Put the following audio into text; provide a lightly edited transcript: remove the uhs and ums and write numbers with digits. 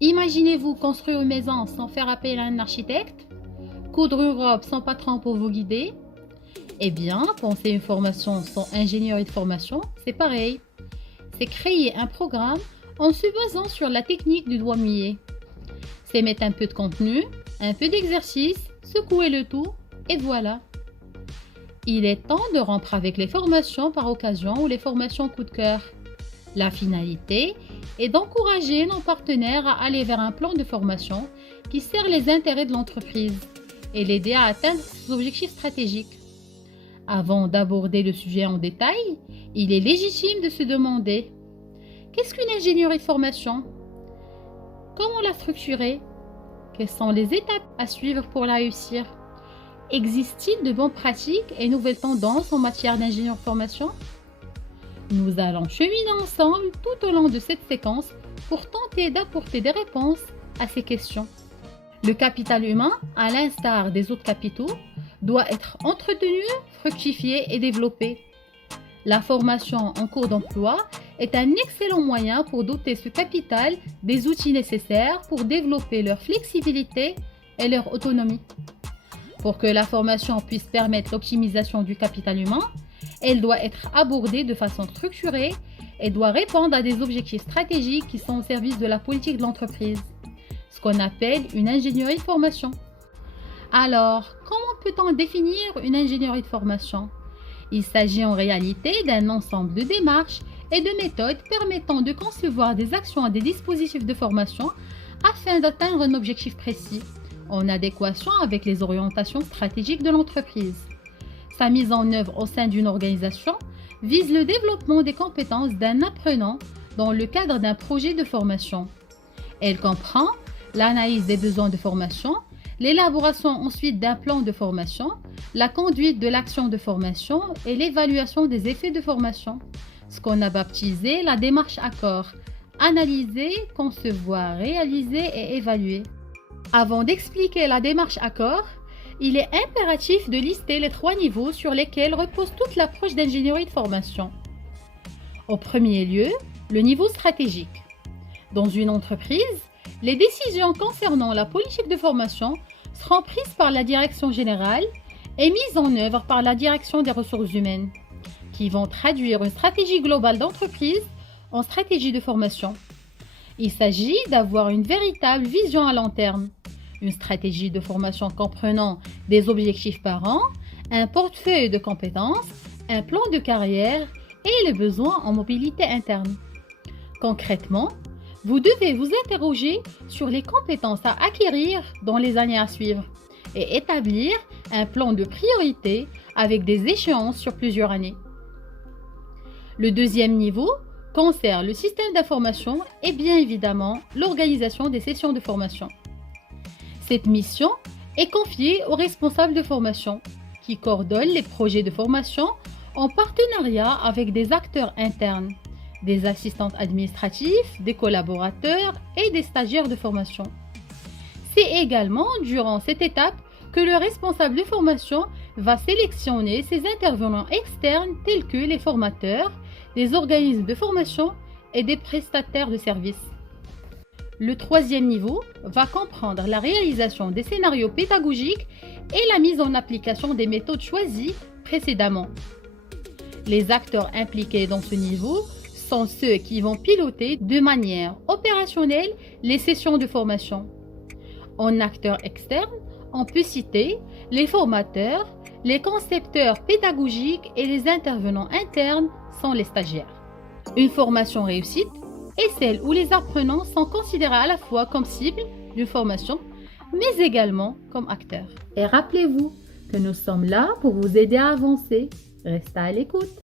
Imaginez-vous construire une maison sans faire appel à un architecte, coudre une robe sans patron pour vous guider. Eh bien, penser une formation sans ingénierie de formation, c'est pareil. C'est créer un programme en se basant sur la technique du doigt mouillé. C'est mettre un peu de contenu, un peu d'exercice, secouer le tout, et voilà. Il est temps de rompre avec les formations par occasion ou les formations coup de cœur. La finalité est d'encourager nos partenaires à aller vers un plan de formation qui sert les intérêts de l'entreprise et l'aider à atteindre ses objectifs stratégiques. Avant d'aborder le sujet en détail, il est légitime de se demander: qu'est-ce qu'une ingénierie de formation? Comment la structurer? Quelles sont les étapes à suivre pour la réussir? Existe-t-il de bonnes pratiques et nouvelles tendances en matière d'ingénierie de formation? Nous allons cheminer ensemble tout au long de cette séquence pour tenter d'apporter des réponses à ces questions. Le capital humain, à l'instar des autres capitaux, doit être entretenu, fructifié et développé. La formation en cours d'emploi est un excellent moyen pour doter ce capital des outils nécessaires pour développer leur flexibilité et leur autonomie. Pour que la formation puisse permettre l'optimisation du capital humain, elle doit être abordée de façon structurée et doit répondre à des objectifs stratégiques qui sont au service de la politique de l'entreprise, ce qu'on appelle une ingénierie de formation. Alors, comment peut-on définir une ingénierie de formation? Il s'agit en réalité d'un ensemble de démarches et de méthodes permettant de concevoir des actions et des dispositifs de formation afin d'atteindre un objectif précis, en adéquation avec les orientations stratégiques de l'entreprise. Sa mise en œuvre au sein d'une organisation vise le développement des compétences d'un apprenant dans le cadre d'un projet de formation. Elle comprend l'analyse des besoins de formation, l'élaboration ensuite d'un plan de formation, la conduite de l'action de formation et l'évaluation des effets de formation, ce qu'on a baptisé la démarche accord: analyser, concevoir, réaliser et évaluer. Avant d'expliquer la démarche accord, il est impératif de lister les 3 niveaux sur lesquels repose toute l'approche d'ingénierie de formation. Au premier lieu, le niveau stratégique. Dans une entreprise, les décisions concernant la politique de formation seront prises par la direction générale et mises en œuvre par la direction des ressources humaines, qui vont traduire une stratégie globale d'entreprise en stratégie de formation. Il s'agit d'avoir une véritable vision à long terme, une stratégie de formation comprenant des objectifs par an, un portefeuille de compétences, un plan de carrière et les besoins en mobilité interne. Concrètement, vous devez vous interroger sur les compétences à acquérir dans les années à suivre et établir un plan de priorité avec des échéances sur plusieurs années. Le deuxième niveau concerne le système d'information et bien évidemment l'organisation des sessions de formation. Cette mission est confiée aux responsables de formation qui coordonnent les projets de formation en partenariat avec des acteurs internes, des assistantes administratifs, des collaborateurs et des stagiaires de formation. C'est également durant cette étape que le responsable de formation va sélectionner ses intervenants externes tels que les formateurs, les organismes de formation et des prestataires de services. Le troisième niveau va comprendre la réalisation des scénarios pédagogiques et la mise en application des méthodes choisies précédemment. Les acteurs impliqués dans ce niveau sont ceux qui vont piloter de manière opérationnelle les sessions de formation. En acteurs externes, on peut citer les formateurs, les concepteurs pédagogiques et les intervenants internes sont les stagiaires. Une formation réussite est celle où les apprenants sont considérés à la fois comme cible d'une formation, mais également comme acteurs. Et rappelez-vous que nous sommes là pour vous aider à avancer. Restez à l'écoute.